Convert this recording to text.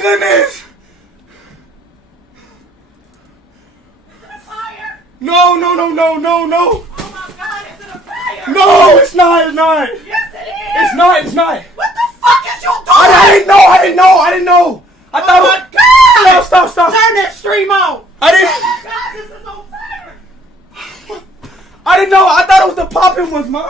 goodness! Is it a fire? No, no, no, no, no, no! Oh my God, is it a fire? No, it's not, it's not! Yes, it is! It's not, it's not! What the fuck is you doing? I didn't know! I thought Oh my God! Stop! Turn that stream on! I didn't... Oh my God, this is on fire! I didn't know, I thought it was the popping ones, ma!